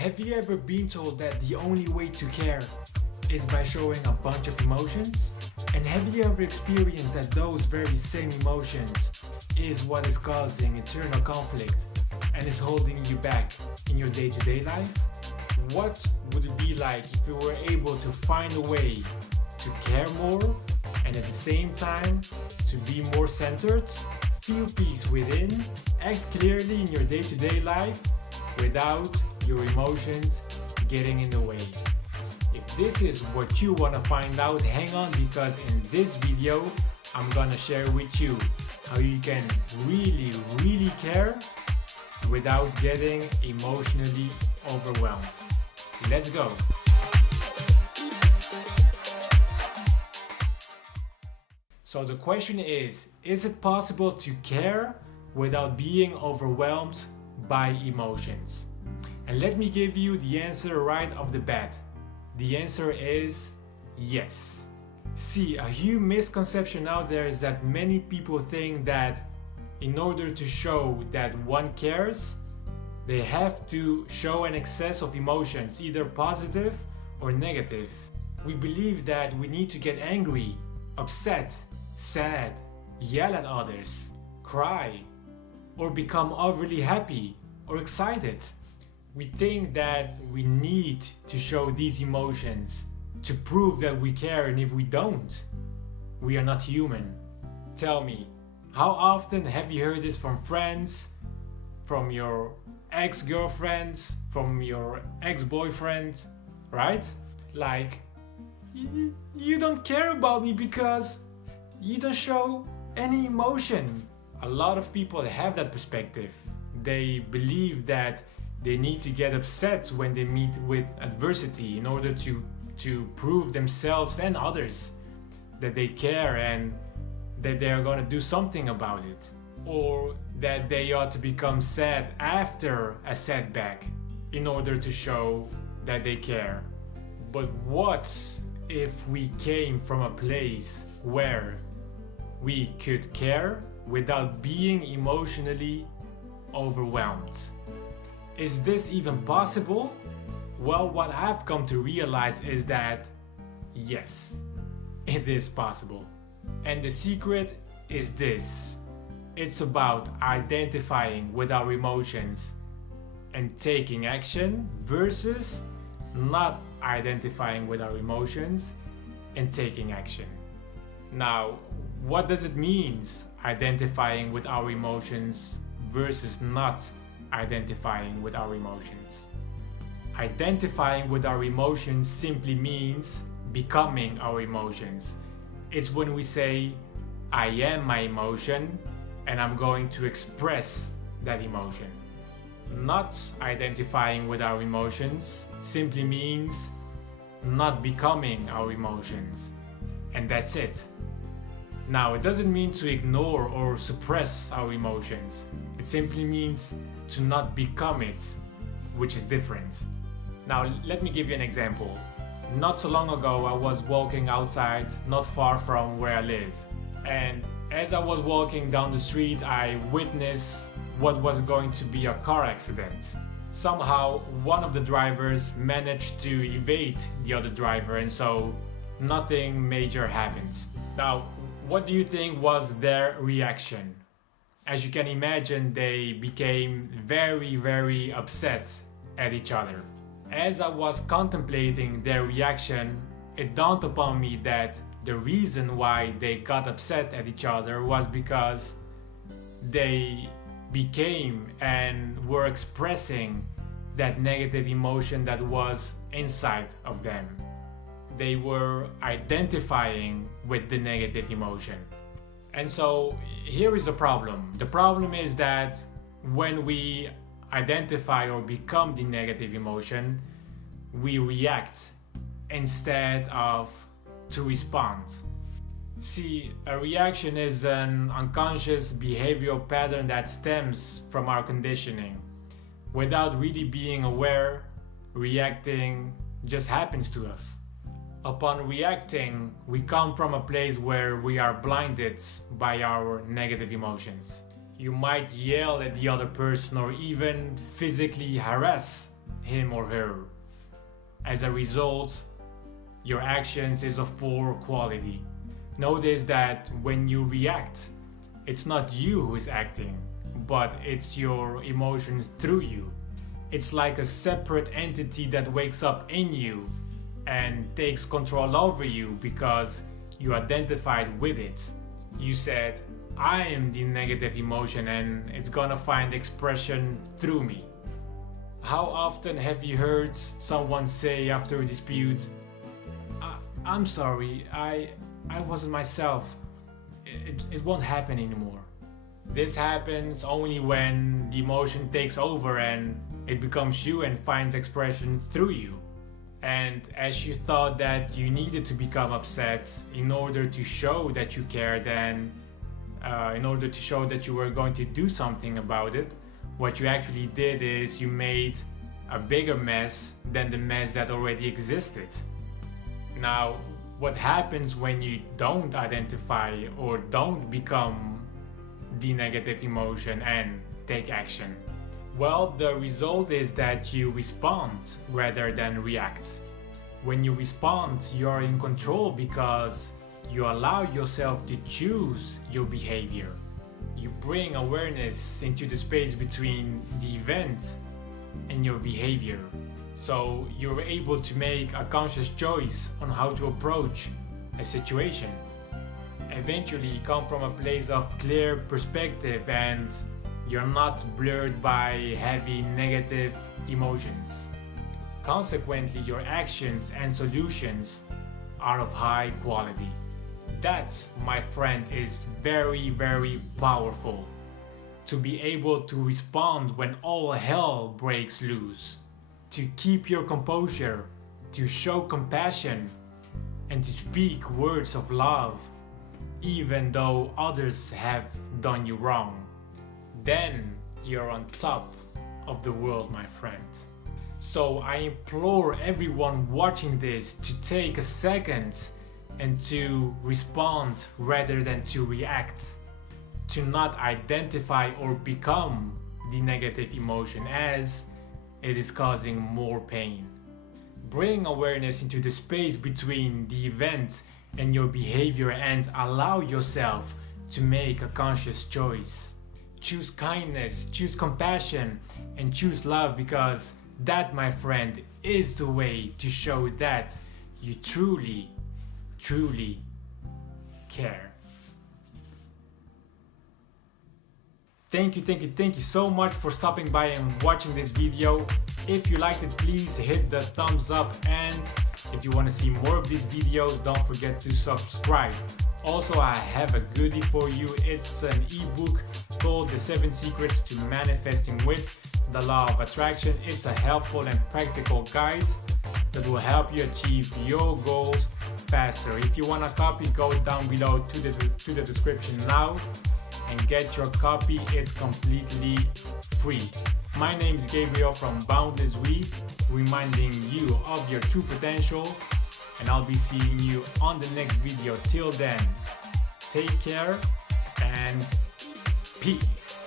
Have you ever been told that the only way to care is by showing a bunch of emotions? And have you ever experienced that those very same emotions is what is causing internal conflict and is holding you back in your day-to-day life? What would it be like if we were able to find a way to care more and at the same time to be more centered, feel peace within, act clearly in your day-to-day life without your emotions getting in the way? If this is what you want to find out, hang on, because in this video I'm gonna share with you how you can really care without getting emotionally overwhelmed. Let's go! So the question is it possible to care without being overwhelmed by emotions? And let me give you the answer right off the bat. The answer is yes. See, a huge misconception out there is that many people think that in order to show that one cares, they have to show an excess of emotions, either positive or negative. We believe that we need to get angry, upset, sad, yell at others, cry, or become overly happy or excited. We think that we need to show these emotions to prove that we care, and if we don't, we are not human. Tell me, how often have you heard this from friends, from your ex-girlfriends, from your ex-boyfriend, right? Like, you don't care about me because you don't show any emotion. A lot of people have that perspective. They believe that they need to get upset when they meet with adversity in order to prove themselves and others that they care and that they are going to do something about it, or that they ought to become sad after a setback in order to show that they care. But what if we came from a place where we could care without being emotionally overwhelmed? Is this even possible? Well, what I've come to realize is that yes, it is possible. And the secret is this: it's about identifying with our emotions and taking action versus not identifying with our emotions and taking action. Now, what does it mean, identifying with our emotions versus not identifying with our emotions? Identifying with our emotions simply means becoming our emotions. It's when we say, I am my emotion and I'm going to express that emotion. Not identifying with our emotions simply means not becoming our emotions. And that's it. Now, it doesn't mean to ignore or suppress our emotions. It simply means to not become it, which is different. Now, let me give you an example. Not so long ago, I was walking outside, not far from where I live. And as I was walking down the street, I witnessed what was going to be a car accident. Somehow, one of the drivers managed to evade the other driver, and so nothing major happened. Now, what do you think was their reaction? As you can imagine, they became very upset at each other. As I was contemplating their reaction, it dawned upon me that the reason why they got upset at each other was because they became and were expressing that negative emotion that was inside of them. They were identifying with the negative emotion. And so here is the problem. The problem is that when we identify or become the negative emotion, we react instead of to respond. See, a reaction is an unconscious behavioral pattern that stems from our conditioning. Without really being aware, reacting just happens to us. Upon reacting, we come from a place where we are blinded by our negative emotions. You might yell at the other person or even physically harass him or her. As a result, your actions is of poor quality. Notice that when you react, it's not you who is acting, but it's your emotions through you. It's like a separate entity that wakes up in you and takes control over you because you identified with it. You said, I am the negative emotion and it's gonna find expression through me. How often have you heard someone say after a dispute, I'm sorry, I wasn't myself. It won't happen anymore. This happens only when the emotion takes over and it becomes you and finds expression through you. And as you thought that you needed to become upset in order to show that you cared and in order to show that you were going to do something about it, what you actually did is you made a bigger mess than the mess that already existed. Now, what happens when you don't identify or don't become the negative emotion and take action? Well, the result is that you respond rather than react. When you respond, you're in control because you allow yourself to choose your behavior. You bring awareness into the space between the event and your behavior. So you're able to make a conscious choice on how to approach a situation. Eventually you come from a place of clear perspective and you're not blurred by heavy negative emotions. Consequently, your actions and solutions are of high quality. That, my friend, is very, very powerful. To be able to respond when all hell breaks loose. To keep your composure, to show compassion, and to speak words of love, even though others have done you wrong. Then you're on top of the world, my friend. So I implore everyone watching this to take a second and to respond rather than to react. To not identify or become the negative emotion as it is causing more pain. Bring awareness into the space between the event and your behavior and allow yourself to make a conscious choice. Choose kindness, choose compassion, and choose love, because that, my friend, is the way to show that you truly, truly care. Thank you so much for stopping by and watching this video. If you liked it, please hit the thumbs up, and if you want to see more of these videos, don't forget to subscribe. Also, I have a goodie for you. It's an ebook called The 7 Secrets to Manifesting with the Law of Attraction. It's a helpful and practical guide that will help you achieve your goals faster. If you want a copy, go down below to the description now and get your copy. It's completely free. My name is Gabriel from BoundlessWe, reminding you of your true potential, and I'll be seeing you on the next video. Till then, take care and peace.